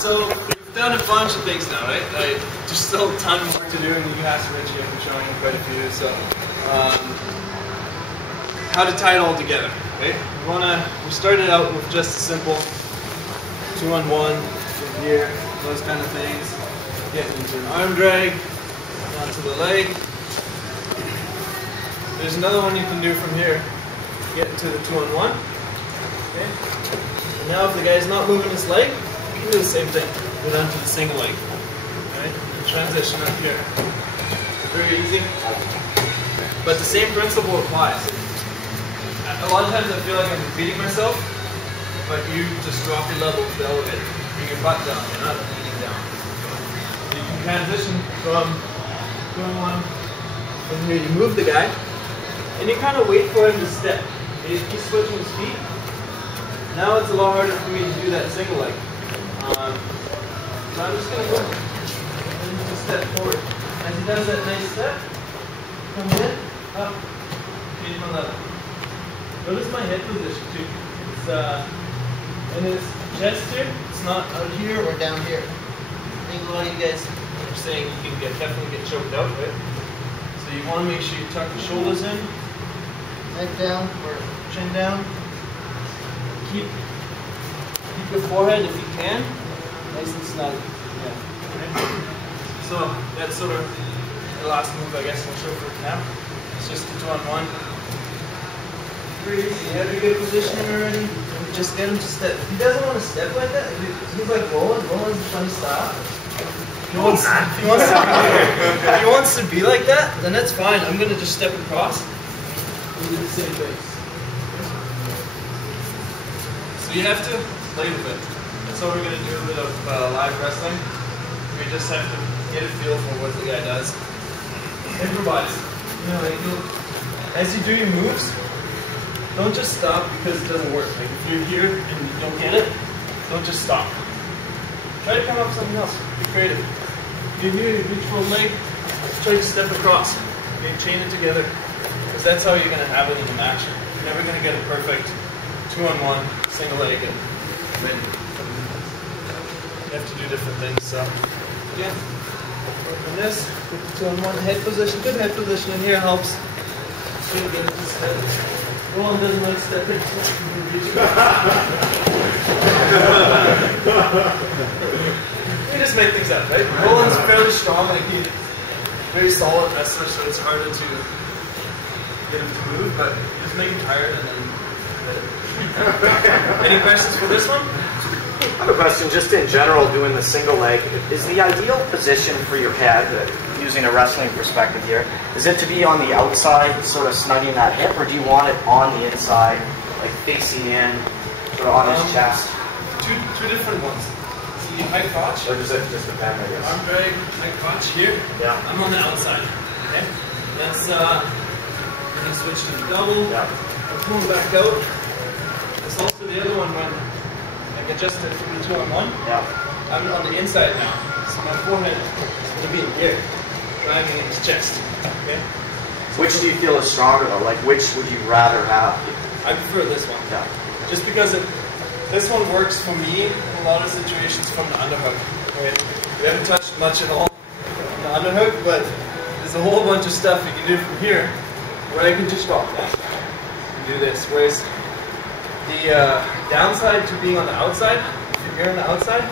So we've done a bunch of things now, right? There's still a ton more to do, and you can ask Ritchie. I'm showing you quite a few. So, how to tie it all together, right? We started out with just a simple 2-on-1 from here, those kind of things. Getting into an arm drag, onto the leg. There's another one you can do from here. Get into the 2-on-1. Okay. And now if the guy's not moving his leg, you can do the same thing. Go down to the single leg. Right? Transition up here. Very easy. But the same principle applies. A lot of times I feel like I'm repeating myself, but you just drop your level to the elevator. Bring your butt down, you're not leaning down. You can transition from 2-on-1. From here you move the guy, and you kind of wait for him to step. He's switching his feet. Now it's a lot harder for me to do that single leg. So I'm just going to go and just step forward. As he does that nice step, come in, up, change my level. Notice my head position too. It's in his chest here, it's not out here or down here. I think a lot of you guys are saying you can definitely get choked out, right? So you want to make sure you tuck the shoulders in, head down or chin down. Keep your forehead if you can, nice and snug. Yeah. Okay. So that's sort of the last move I guess I'll show for now. It's just a 2-on-1. Pretty easy. You have a good positioning already. Just get him to step. If he doesn't want to step like that, he's like rolling. Rolling's a funny style. If he wants to be like that, then that's fine. I'm going to just step across and do the same thing. So you have to play with it. That's what we're going to do a bit of live wrestling. We just have to get a feel for what the guy does. Improvise. You know, like as you do your moves, don't just stop because it doesn't work. Like if you're here and you don't get it, don't just stop. Try to come up with something else. Be creative. If you're here, you reach for a leg, try to step across. Okay, chain it together. Because that's how you're going to have it in the match. You're never going to get a perfect 2-on-1 single leg and win. You have to do different things. So again, work on this. Get the 2-on-1 head position. Good head position in here helps. Good again, this head. Roland doesn't like stepping. We just make things up, right? Roland's fairly strong, like he's very solid wrestler, so it's harder to get him to move, but just make him tired and then Any questions for this one? I have a question just in general, doing the single leg. Is the ideal position for your head, using a wrestling perspective here, is it to be on the outside, sort of snugging that hip, or do you want it on the inside, like facing in, sort of on his chest? Two different ones. See, high crotch. Or does it just depend, I guess? Arm drag, high crotch here. Yeah. I'm on the outside. Okay. That's when you switch to the double. Yeah. I'll pull back out. It's also the other one when I adjusted from the 2-on-1. Yeah. I'm on the inside now, so my forehead is going to be in here, driving in his chest. Okay. So which do you feel is stronger though? Like which would you rather have? I prefer this one. Yeah. Just because this one works for me in a lot of situations from the underhook. Right? We haven't touched much at all on the underhook, but there's a whole bunch of stuff you can do from here where I can just drop down and do this. Whereas the downside to being on the outside, if you're here on the outside,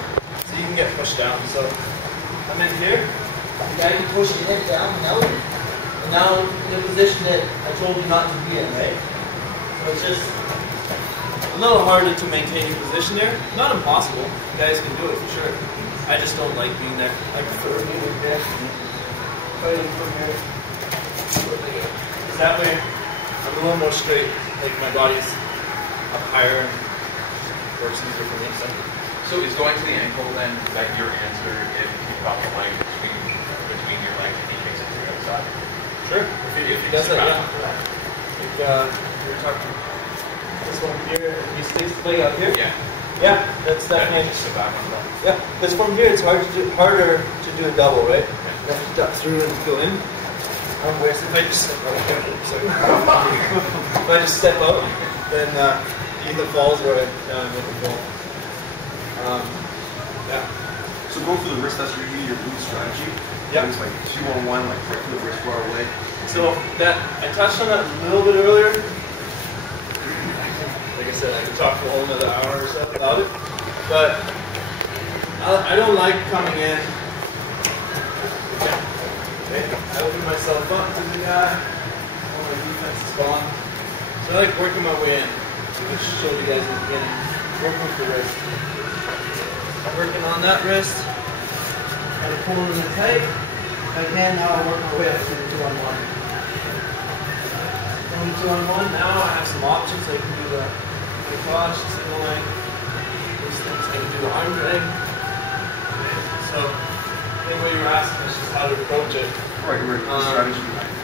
so you can get pushed down. So I'm in here, the guy can push your head down and out, and now in the position that I told you not to be in, right? So it's just a little harder to maintain your position there. Not impossible. You guys can do it for sure. I just don't like being there. I prefer being like there. Fighting from here. Because that way I'm a little more straight. Like my body's up higher and works easier for me. So is going to the ankle then that your answer if you drop the leg between your legs and he takes it to the outside? Sure. If he does that, yeah. Like we're talking this one here, he stays the leg out here. Yeah. Yeah, that's definitely. Just the back on that. Yeah, because from here it's harder to do a double, right? You have to duck through and go in. Whereas if I just step out, if I just step out, then he either falls or I make him fall. Yeah. So go for the wrist, that's usually your blue strategy. Yep. It's like 2-on-1, like right from the wrist bar away. So that I touched on that a little bit earlier. Like I said, I could talk for a whole another hour or so about it. But I don't like coming in. Okay. I open myself up to the guy. All my defense is gone. So I like working my way in. Which showed you guys in the beginning. Working with the wrist. Working on that wrist. Kind of pulling it tight. Again, now I work my way up to the 2-on-1. Going 2-on-1. Now I have some options. I can do the cross, single leg. These things I can do the arm drag. Okay. So, I think what you were asking is just how to approach it. Right, the strategy behind it.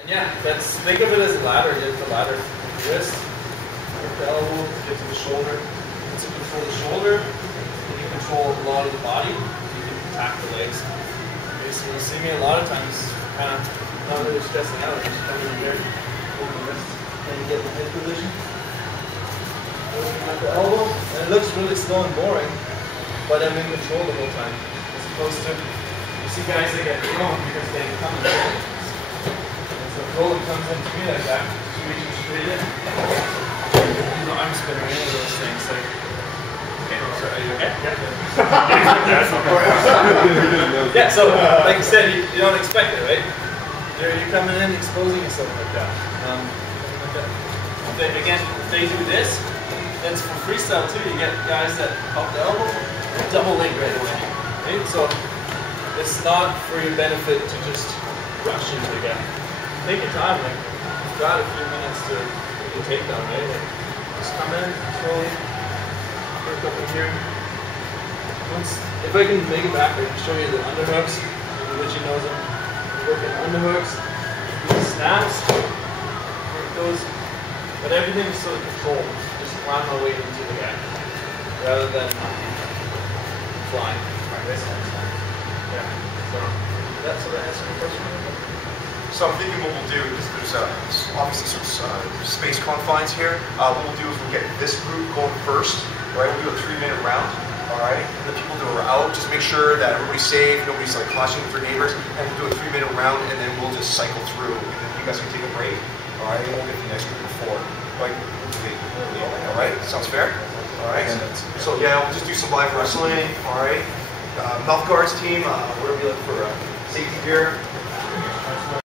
And yeah, think of it as a ladder. Here's the ladder. The wrist, with the elbow, get to the shoulder. Once you control the shoulder, then you control a lot of the body. You can attack the legs. Okay, so you see me a lot of times kind of not really stressing out. I'm just coming in here, holding the wrist, and you get the head position. Opening up the elbow, and it looks really slow and boring, but I'm in control the whole time. As opposed to, you see guys that get thrown because they come in. And so Roland comes into me like that, just reaching straight in. He's an arm spinner, any of those things. Like, okay, so are you okay? Yeah. Yeah, so like you said, you don't expect it, right? You're coming in exposing yourself like that. If they do this, that's for freestyle too. You get guys that up the elbow, double leg right away. Right? So it's not for your benefit to just rush into the guy. Take your time. Like you've got a few minutes to do the takedown, right? Like, just come in slowly, work up in here. If I can make it back, I can show you the underhooks. Ritchie knows them. Working underhooks, snaps, work those, but everything is sort of controlled. Just climb my way into the guy, rather than flying. Yeah. So that's what I answered the question. So I'm thinking what we'll do is there's obviously some space confines here. What we'll do is we'll get this group going first. All right, we'll do a 3-minute round. All right, and the people that are out, just make sure that everybody's safe, nobody's like clashing with their neighbors, and we'll do a 3-minute round, and then we'll just cycle through, and then you guys can take a break. All right, and we'll get the next group before. Like, all right, sounds fair. All right, so yeah, we'll just do some live wrestling. All right, mouth guards team, we're gonna be looking for safety gear.